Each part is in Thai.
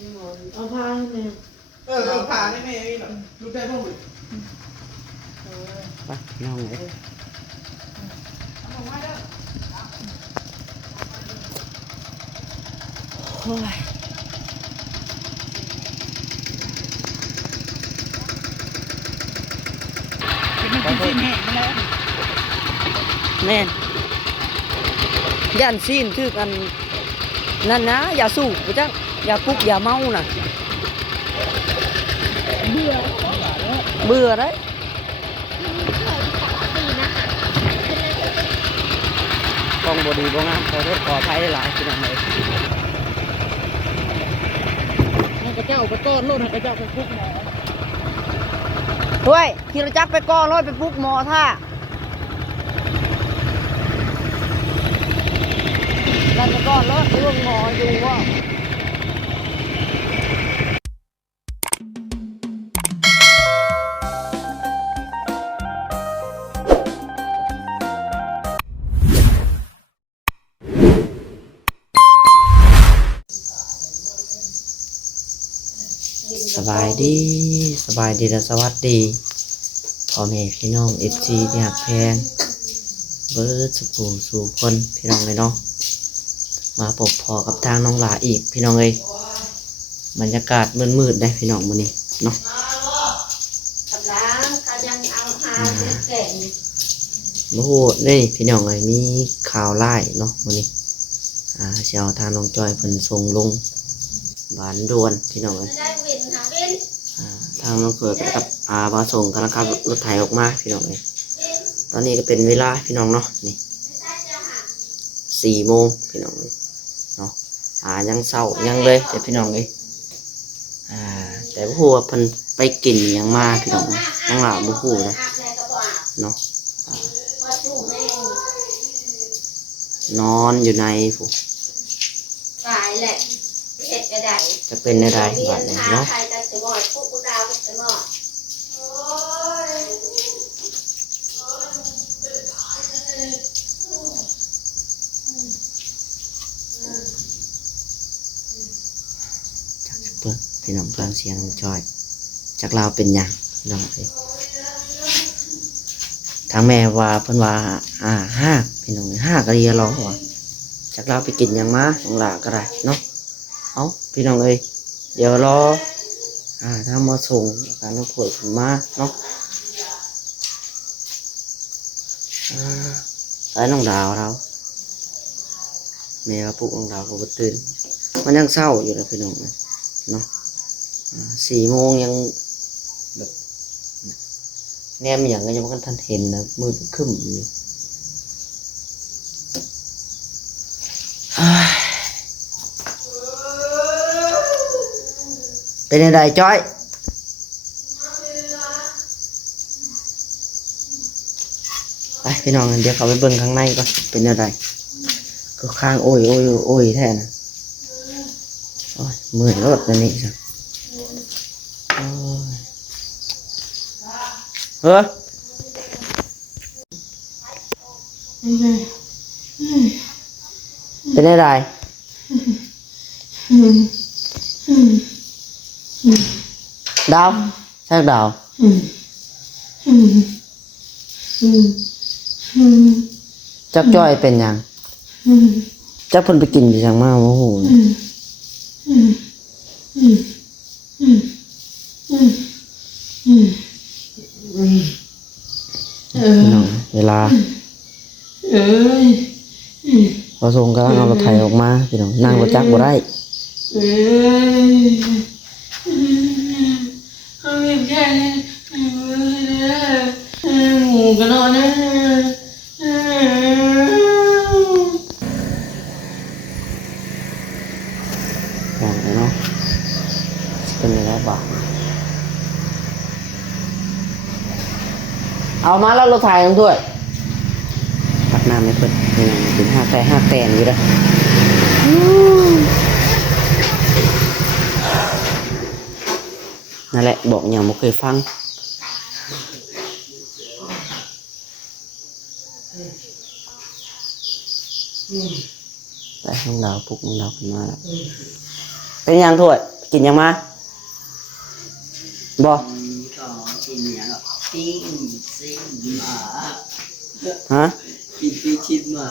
เอาผ้าให้แม่เอาผ้าให้แม่นี่หรอลูกได้บ้างมั้ยไปน้องเลยโอ้ยแม่นย่านซีนคือกันนั่นนะอย่าสูบไปจังอย่ากุ๊กอย่าเมาน่ะเบื่อได้กองบดีบ่งามขอโทษขออภัยหลายพี่น้องเลยให้กระเจ้าไปก้อนรถให้กระเจ้าไปปุ๊กหมอด้วยขี่รถจักรไปก้อนรถไปปุ๊กหมอท่าแล้วไปก้อนรถไปปุ๊กหมออยู่ว่าสบายดีและสวัสดีพ่อแม่พี่น้องFCที่หักแพงเบิร์ดสู่คนพี่น้องเลยเนาะมาพบพอกับทางน้องหลาอีกพี่น้องเลยบรรยากาศมืดได้พี่น้องมื้อนี้เนาะกับล้างก็ยังเอาหาแก่โอ้โหนี่พี่น้องเลยมีข่าวไล่เนาะมื้อนี้เสียวทางน้องจอยเพิ่นส่งลงบ้านด่วนพี่น้องเลยทางน้องเกิดกับมาส่งกันนะครับรถไถออกมาพี่น้องเลยตอนนี้ก็เป็นเวลาพี่น้องเนาะนี่4 โมงพี่น้องเลยเนาะยังเศร้ายังเลยแต่พี่น้องเลยแต่ผู้ว่าเพิ่นไปกินยังมาพี่น้องน้องหลาบุหูนะเนาะนอนอยู่ในผู้ตายแหละจะเป็นอะไรบ้างเนาะพี่น้องฟังเสียงจอยจากเราเป็นอย่างพี่น้องเลยทางแม่ว่าเพิ่นว่าห้าพี่น้องห้าก็ดีรอว่าจากเราไปกินอย่างมาน้องหลาก็ได้เนาะเอาพี่น้องเลยเดี๋ยวรอถ้ามาส่งการน้องผุดขึ้นมาเนาะใส่น้องดาวเราแม่ว่าปลุกน้องดาวก็บ่ตื่นมันยังเศร้าอยู่นะพี่น้องเลยเนาะ4 โมงยังแบบแนมอย่างก็ยังไม่ทันเห็นนะมืดขึ้นอยู่เป็นอะไรจ้อยไปพี่น้องเดี๋ยวเขาไปเบิ่งข้างในก่อนเป็นอะไรก็ข้างโอ้ยแท้นะโอ้ยมืดรถนั่นนี่จ้ะเฮ้ยเป็นอะไรดาวแทรกดาวจักจ้อยเป็นยังจักเพิ่นไปกินอยู่จังมากโอ้โหเวลาพอส่งกำลังเอารถไถออกมาพี่น้องนั่งรถจักรบ่ได้หมูกันนอนนะอย่างไรเนาะเป็นยังไงบ้างเอามาแล้วรถไถทั้งถ้วยตักน้ำไม่เปิดถึง5 แตนอยู่แล้วนั่นแหละบอกอย่างไม่เคยฟังแต่น้องดาวปลุกน้องดาวขึ้นมาแล้วเป็นยังถ้วย กินยังมาบ่ ก็กินอย่างก็ปิ้งซิ่งหมา ฮะ กินปิ้งชิ้นหมา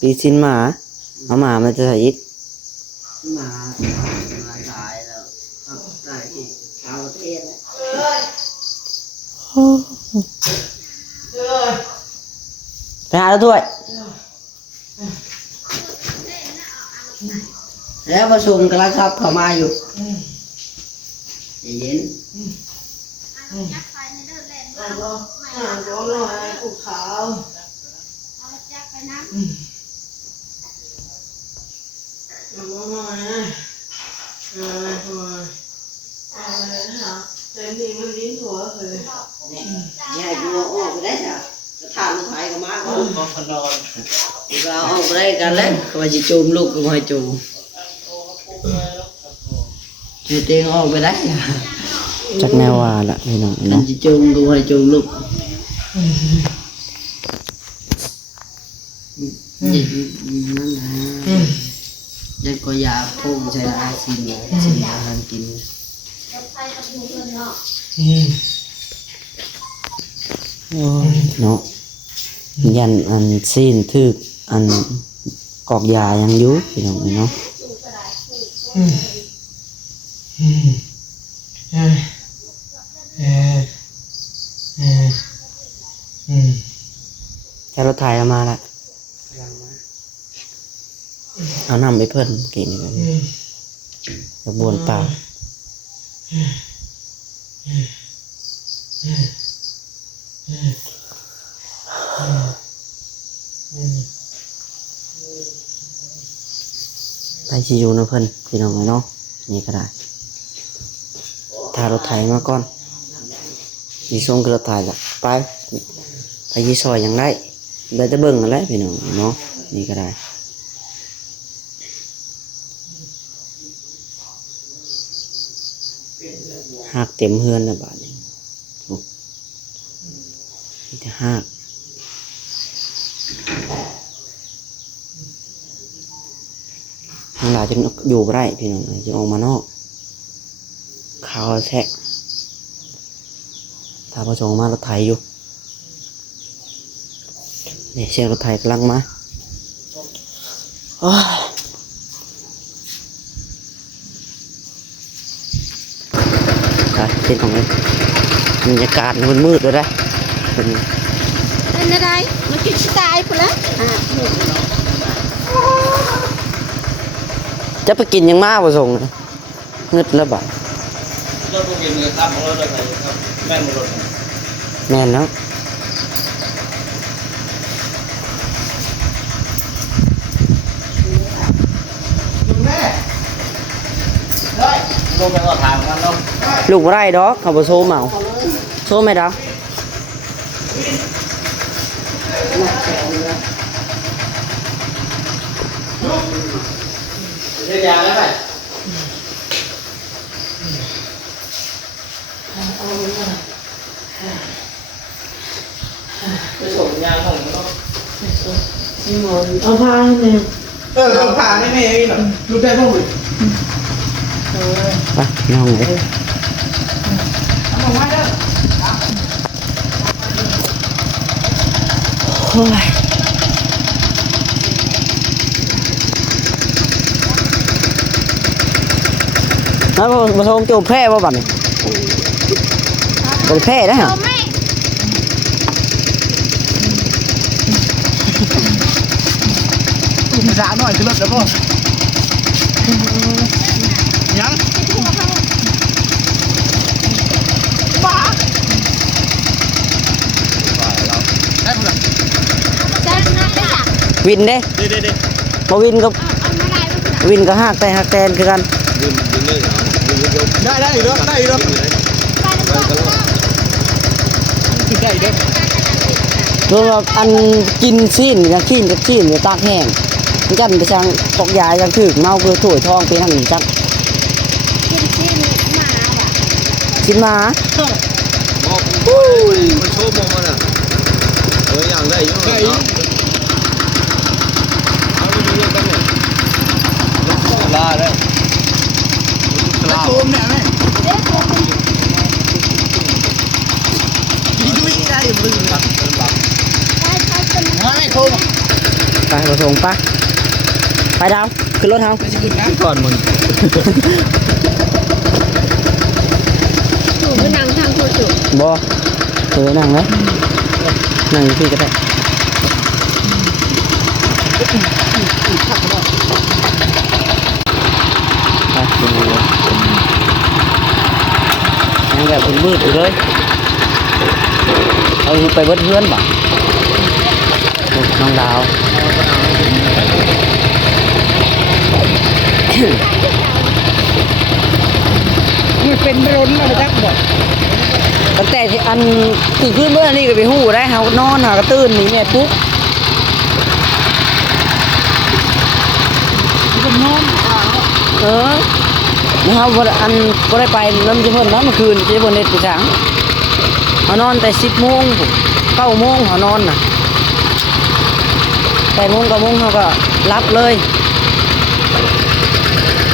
ปีชิ้นหมาเอาหมามันจะใส่อีก หมาตายแล้วตายอีกชาวประเทศแล้ว ไปหาแล้วด้วย แล้วประชุมกำลังเข้ามาอยู่ใจเย็น จักไปในเดินเล่น เอา ว่า บ่บ่หน่อยกูขาว เอาจักไปน้ เอาบ่หน่อยนะเอาเลยฮะแต่นี่มันลิ้นหัวเลย นี่ให้ดูออกไปได้จ้ะจะถามลูกชายก็มาก็นอนเราออกไปได้กันแล้วก็มาจะจูมลูกก็มาจูมเตียงออกไปได้จ้ะ จักแนวว่าละพี่น้อง มัน เนาะ จะจูมก็มาจูมลูกนั่นนะยังก็อยากพุ่งใช้อาชีพสิ่งอาหารกิน ำรถไฟกับหมูเงินเนาะ เนาะยันอันซีนทึกอันกอกยายังอยู่พี่น้องเนาะ ตู้กระดาษตู้ แค่รถไทยเอามาละเอานำไปเพิ่นกินกันกระบวนปลาไปชิอยูนะเพิ่นพี่น้องเนาะนี่ก็ได้ถ้ารถไถมาก่อนมีส่งกระถายละไปยี่ซอยอย่างไรได้จะเบิ่งอะไรพี่น้องเนาะนี่ก็ได้หักเต็มเฮือนละบาทนี่จะหักทางหลายจะอยู่บ่ได้พี่น้องจะออกมานอกขาวแทกถ้าพอจงมารถไถอยู่นี่เสียงรถไถกำลังมาโอ้ยไปเส้นของเลยบรรยากาศมันมืดเลยนะเป็น เป็นอะไรมันกินสไตล์ไปแล้ว จะไปกินยังมาพอจงเงึดแล้วบ่า เราต้องกินเนื้อตับของเราด้วยครับแม่นบ่รถ แม่นเนาะ คุณแม่เฮ้ยลงไปก็ถามกันเนาะ ลูกบ่ได้ดอกเขาบ่โซมเอาโซมไหมดอก เดี๋ยวยาแล้วไปไปส่งยาของเนาะ เอาผ้าให้แม่ เอาผ่าให้แม่พี่หน่อยลูกได้บ่หวิด ไปน้องเลย เอามาไว้เด้อ โอ้ยแล้วบ่โซมจูบแพร่บ่บัดนี้บ่ได้แพร่นะฮะ เอาแม่ ภาษาหน่อยคือรถเด้อบ่ยังบ้าได้พุ่นล่ะ จะนับได้จ้ะ วินเด้ เด้ๆ บ่วินก็ เอามาได้ไหมคุณ วินก็หักแต่หักแตนคือกัน ๆได้อยู่เด้อได้อยู่เด้อ ไปแล้วก็ ได้อยู่เด้อ รวมว่าอันกินซีนอย่างขี้นกับขี้นเนี่ยตากแห้งมันกันไปช่างตกยาอย่างถึกเมาคือถ้วยทองไปนั่นจัก กินซีนหมาว่ะ กินมา มันโชว์มองมันอ่ะอย่างได้อยู่เนาะเอาไปดูเรื่องกันเนี่ย ไปบ่ส่งไปดาวขึ้นรถเฮา ไม่ใช่คุณนะ ก่อนมึง ถูกนั่งทางโคตร บ่นั่งนะนั่งอยู่ที่ก็ได้ไปดูยังแบบมืดอยู่เลยเอาไปเบิดเพื่อนบ่น้องดาว มันเป็นร้นมาจักบอก ตั้งแต่ที่อันตื่นขึ้นเมื่อนี่ก็ไปหู้ได้เฮานอนหากระตื่นนี่แม่ปุ๊บ มันนอน นะครับบ่ได้อันบ่ได้ไปน้ำจะเพิ่นนะเมื่อคืนจะเพิ่นเฮ็ดไปจังเฮานอนแต่10 โมง9 โมงเฮานอนน่ะ8 โมง9 โมงเฮาก็รับเลย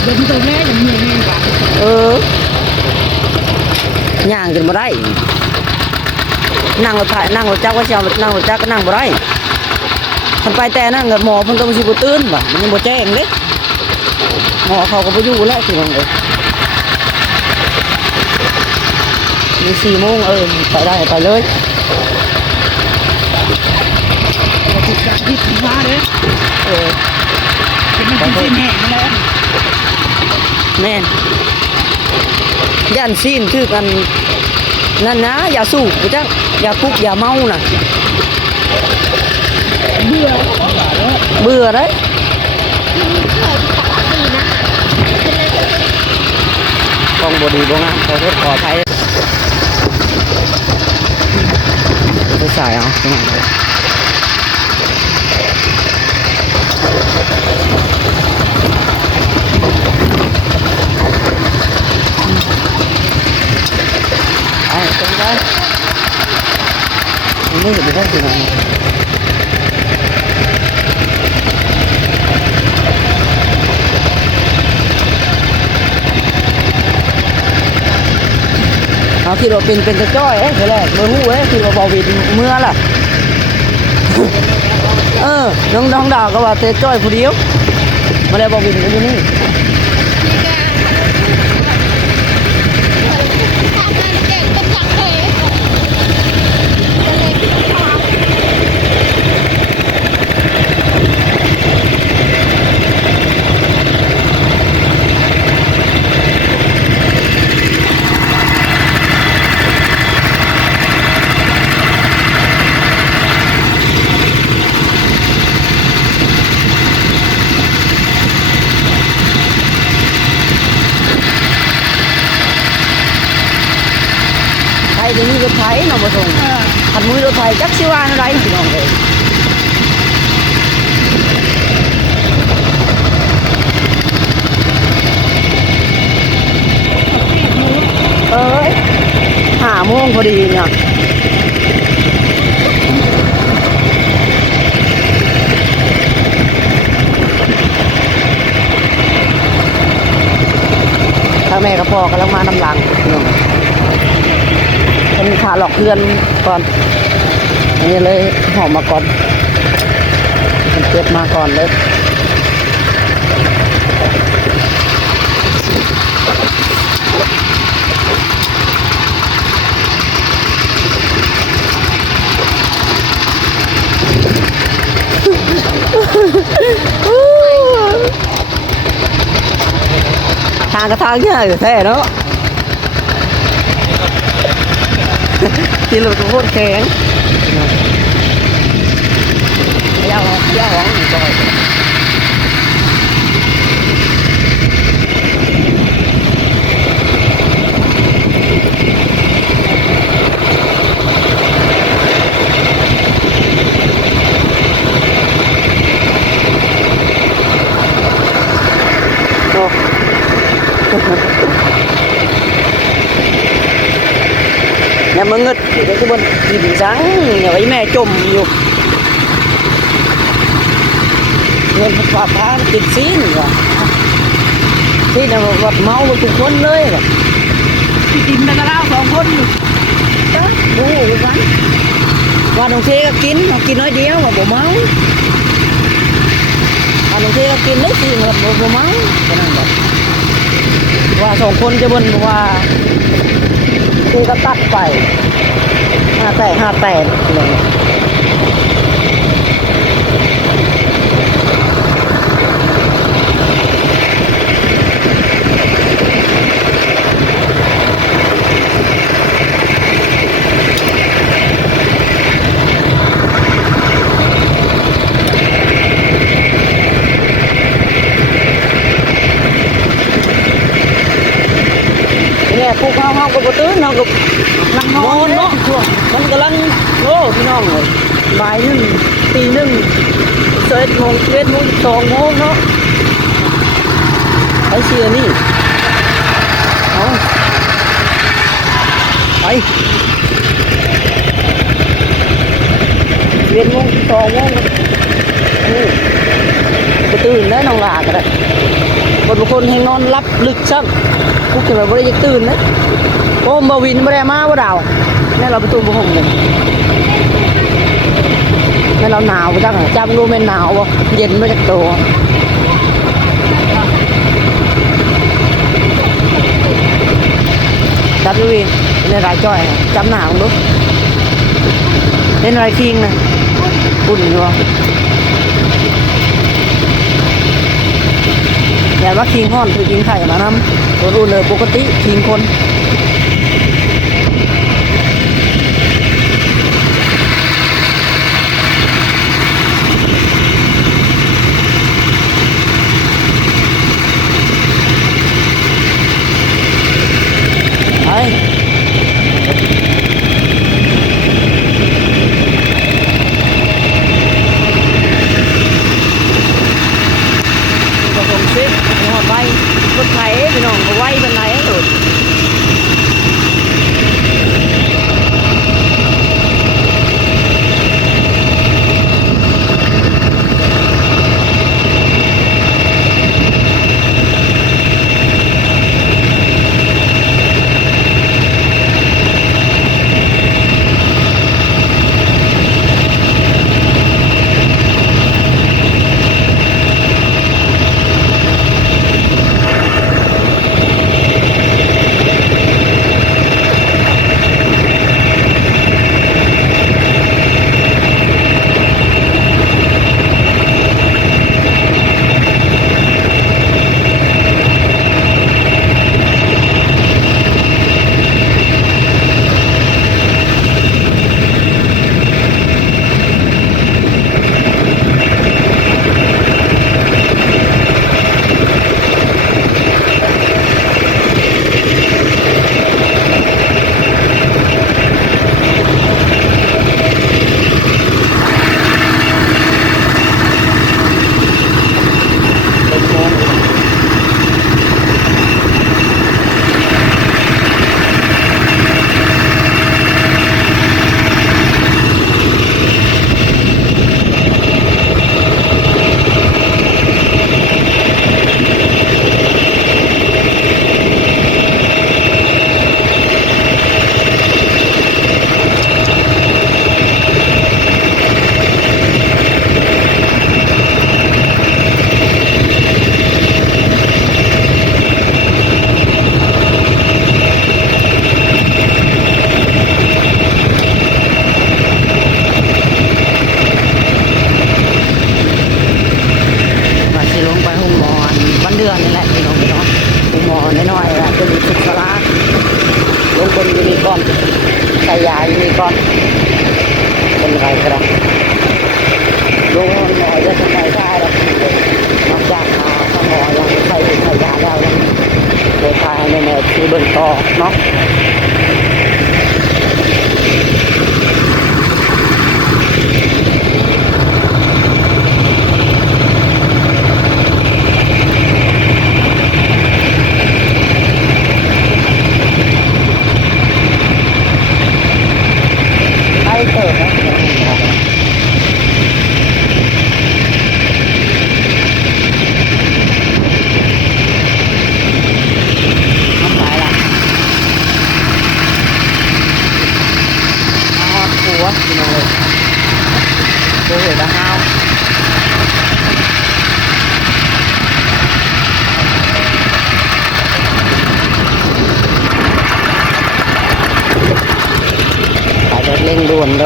เดินตัวแม่อย่างนี้ไงวะ ย่างขึ้นบ่ได้นั่งรถไถนั่งรถจักรว่าสิเอานั่งรถจักรก็นั่งบ่ได้คันไปแต่นั่นก็หมอเพิ่นก็บ่สิบ่ตื่นบ่มันยังบ่แจ้งเด้หมอเขาก็บ่อยู่แล้วสิน้องเอ้ยมี4 โมงไปได้ไปเลย ติดการที่มาเลย เออ เป็นมันกินแห้งมาแล้ว แม่นย่านซีนคือกันนั่นนะอย่าสูบกูจังอย่าคุกอย่าเมาน่ะเบื่อเด้ยกองบดีบ่งามขอโทษขออภัยไปใส่เอาจังหวะเลยเอาตรงได้ไม่เห็นไม่ได้สินะเอาที่เราเป็นตะจ้อยเดี๋ยวแรกเมื่อหูที่เราบอกวิดเมื่อล่ะน้องดาวก็ว่าเตะจ้อยผู้เดียวมาแล้วบอกวิดกันอยู่นี่ เก่งเป็นจังเลย ไทยจะมีรถไถเนาะบ่ส่งขันมือรถไถจักสิว่าอะไรพี่น้องเอ้ย5 โมงพอดีเนี่ยถ้าแม่กับพ่อกำลังมานำหลังพี่น้องเป็นขาหลอกเพื่อนก่อนอันนี้เลยหอมมาก่อนมันเก็บมาก่อนเลยทางกระทางเงี้ยอยู่แท้เนาะที่เราต้องพูดแข็งยาวหองจอยnhà mơ ngất thì cái bên nhìn dáng nhà ấy mẹ chùm nhiều nên phá phá tiền xín rồi khi nào vật máu với cùng quân nơi rồi thì tìm ra lao vào con đó đúng rồi vắng và đồng thế kín nói đéo mà bộ máu กินได้จริงครับบ่มั้งก็นั่นแหละว่าสองคนจะเบิ่นว่าที่ก็ตัดไป5 แตกเลย เนี่ยพวกเขาก็บ่ตื่นเนาะก็นั่งนอนเนาะช่วงมันกำลังโอ้พี่น้องเอ้ยบ่าย1 ตี 1 11 โมง 11 โมง 12 โมงเนาะไอ้เสียนี่เอาไป11 โมง 12 โมงก็ตื่นแล้วน้องหลาก็ได้บางคนให้นอนรับลึกซ้ำกูเกิดมาบ่ได้จะตื่นนะโอ้มบ่วินบ่ได้มาบ่ดาวแม่เราประตูบ่ห้องเลยแม่เราหนาวจังจำรู้แม่หนาวบ่เย็นมาจากตัวจับดูวินในรายจ้อยจำหนาวดูเล่นอะไรคิงนะอุ่นอยู่บ่แต่ว่าคิงห้อนคือคิงไข่มานำตัวรุ่นเลยปกติคิงคนรถไถพี่น้องก็ไว้เป็นไรหลุด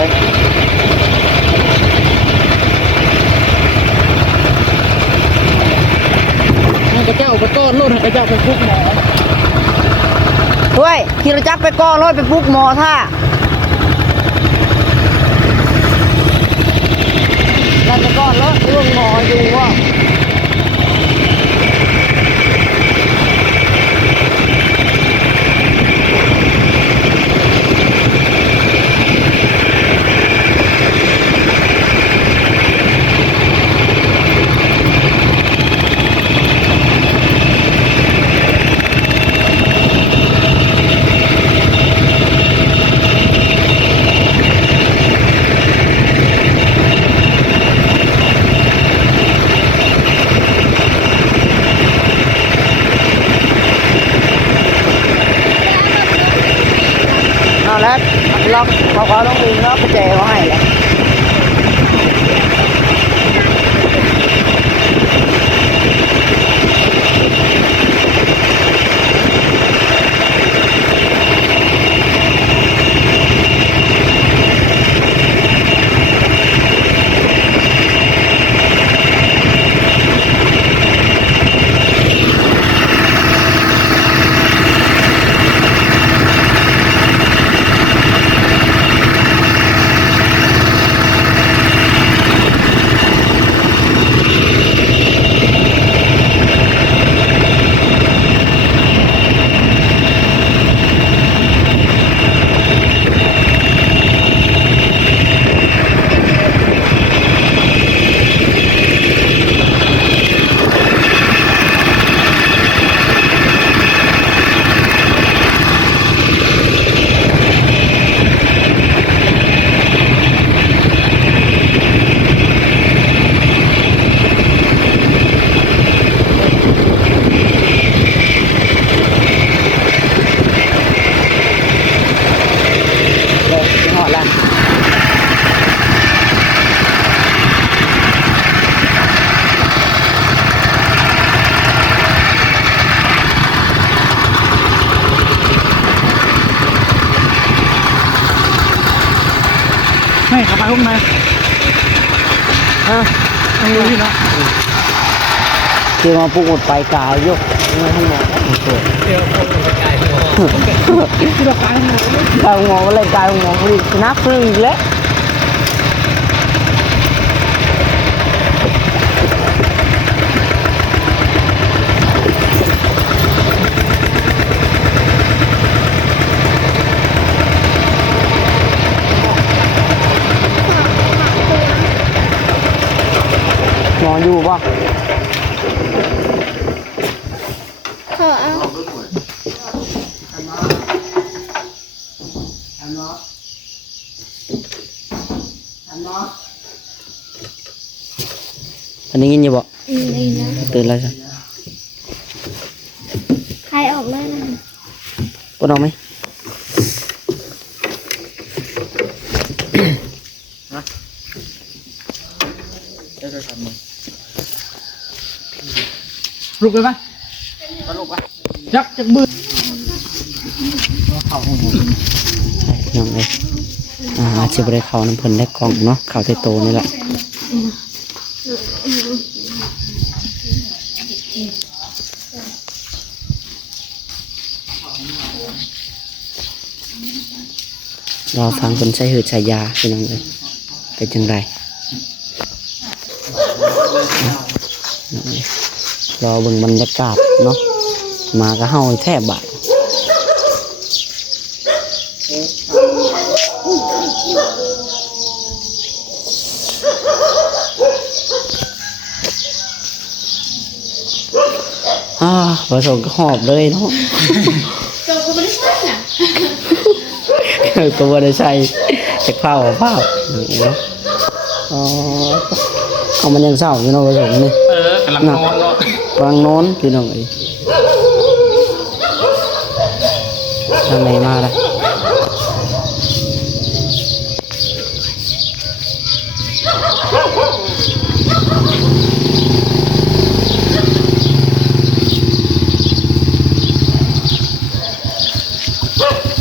เลยให้กระเจ้าไปก้อนรถให้กระเจ้าไปพุกหมอด้วยขี่รถจักรไปก้อนรถไปพุกหมอท่าเราจะก้อนรถเรื่องหมออยู่ว่าเอาแล้วล็อกเขาต้องดึงล็อกกุญแจเขาให้แหละไม่ขับไปห้องไหนต้องรู้ที่นะคือมาปุ๊บไปกายยกไม่ให้หมอเดี๋ยวผมจะกายหมอที่เรากายหมอกายหมออะไรกายหมอคือนักเรื่องอีกแล้วหมออยู่ป่ะขอเอา อันนี้ยินอยู่บ่ นี่นะ ตื่นแล้วใช่ ใครออกเลยนะ ปวดออกไหมลุกเลยไหมลุกไปยักจะมือเข่าน้องเลยอาชีพได้เข่าน้ำเพลินได้กล่องเนาะเข่าเตโตนี่แหละรอฟังคนใช้หืดใช้ยาเป็นยังไงเป็นจังไรรอเบิ่งบรรยากาศเนาะมาก็เฮาแทบบาดผสมก็หอบเลยเนาะตัวก็ไม่ได้ใช่น่ะตัวไม่ได้ใช่จะเผาเนาะเอามันยังเศร้าอยู่เนาะผสมนี่กำลังนอนเนาะกำลังนอนพี่น้องเอ้ยทางไหนมาล่ะ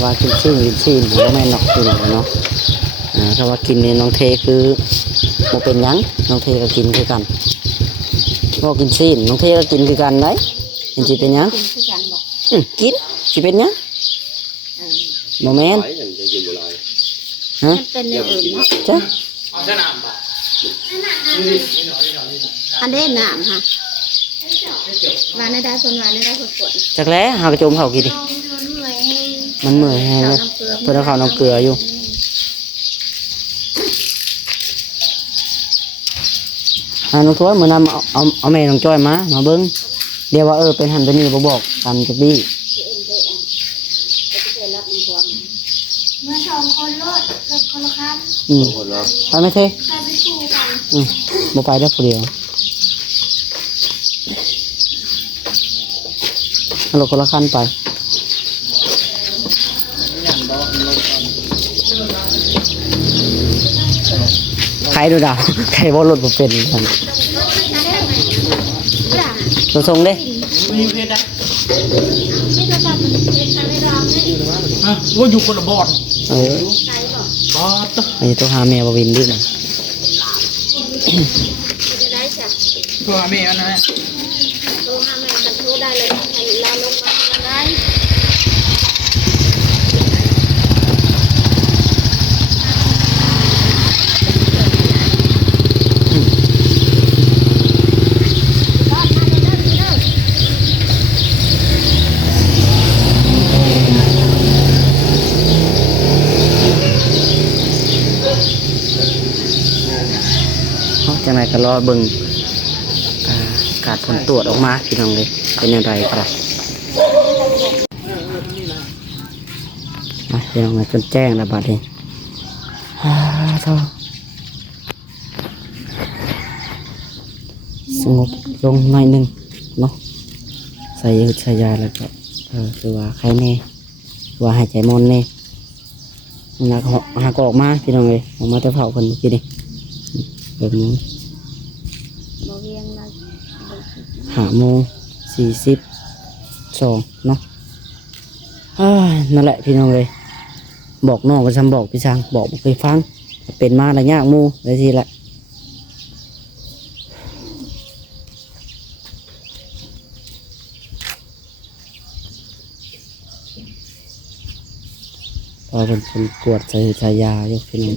ว่ากินชื่อกินซีนผมก็ไม่หนอกพี่น้องเนาะ คำว่ากินนี่น้องเทคือบ่เป็นหยังน้องเทก็กินคือกันบ่กินซีนน้องเทก็กินคือกันได้เห็นสิเป็นหยัง กินคือกันบอก กินสิเป็นหยังบ่แม่น หลายอย่างจะกินบ่หลาย ฮะ มันเป็นในอื่นเนาะ จ้ะ เอาสนามบ่ อันเด้น้ำค่ะวานได้คนวานได้คนฝน จักแล้หากระโจมเข้ากินดิมันเมื่อยแฮงเลยเพิ่นเอาข้าวน้ำเกลืออยู่น้องถ้วยมื้อนั้นเอาแม่น้องจ้อยมาเบิ่งเดี๋ยวว่าเป็นหันเป็นนี่บ่บอกกันจักบี้ เมื่อสองคนรถคนละคัน คนละ ไปไหมเท่ ไปไปคู่กัน บ่ไปได้ผู้เดียวเอารถคนละคันไปใครดูดาวใครบ่รถบ่เป็นกันตัวทรงเด้ มีเพชรนะ ที่เราจับมันเป็นการได้รองนี่ ว่าอยู่คนละบอด เออบ อดตัว อันนี้ตัวหาแม่บ่วินดิน่ะ จะได้จับ ตัวแม่นะ โทรหาแม่กันโทรได้เลยให้เราลงมาทำได้ จังไรก็รอเบิ่งการผลตรวจออกมาพี่น้องเลยเป็นอย่างไรครับมาพี่น้องมาจนแจ้งแล้วบัดนี้เท่าสงบลงหน่อยหนึงเนาะใส่ยืดใส่ยาแล้วก็คือว่าใครแน่ว่าหายใจมนแน่หากออกมาพี่น้องเลยออกมาแต่เผาคนเมื่อกี้นี่แบบนี้ บ่เวียงนะ 5:42เนาะนั่นแหละพี่น้องเลยบอกน้องก็ซ้ำบอกพี่ช้างบอกบ่เคยฟังเป็นมาระยะหมู่ได้ทีละพอเป็นกวดใส่ชายาอยู่พี่น้อง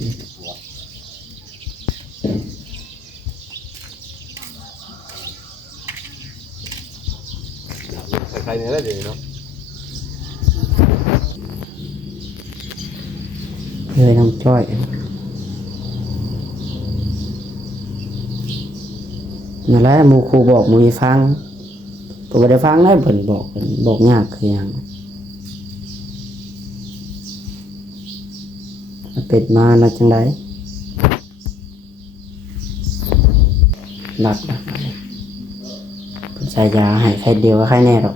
ใครๆเนี่ยได้เลยเนาะ เลยน้องจ้อยนั่นแหละหมู่ครูบอกหมู่ฟังผมบ่ได้ฟังได้เพิ่นบอกยากคือหยังมันเป็นมาแล้วจังไดหนักนะเพิ่นใส่ยาให้ใครเดียวก็ใครแน่ดอก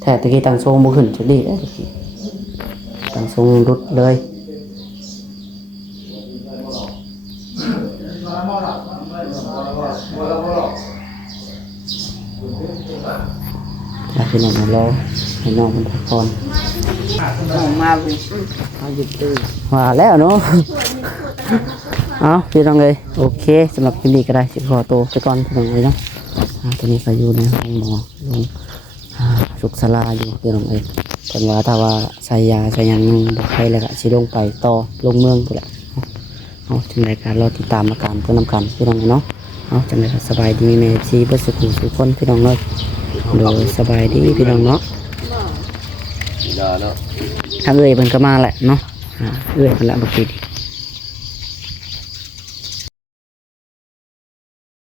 แท้ตะกี้ตั้งทรงบ่ขึ้นจักดีเด้อตะกี้ตั้งทรงรุดเลยถ้าพี่น้องมารอให้น้องมันพักผ่อน มาเป็นเอาหยุดตื่น ว่าแล้วเนาะ เอาพี่น้องเลยโอเคสำหรับคลิปนี้ก็ได้สิขอตัวไปก่อนพี่น้องเลยเนาะตอนนี้ก็อยู่ในห้องหมอลงสุขศาลาอยู่พี่น้องเลยแต่ว่าถ้าว่าใส่ยาใส่หยังบอกใครแล้วก็สิลงไปต่อลงเมืองพุ่นแหละเอาจังไรการรอติดตามอาการเพื่อนำกันพี่น้องเนาะเอาจังไรก็สบายดีแม่ชีเบิดสุขุสุขคนพี่น้องเลยโดยสบายดีพี่น้องเนาะ ยาเนาะ ถ้าเอ้ยเพิ่นก็มาแหละเนาะเอ้ยเพิ่นละบ่คิด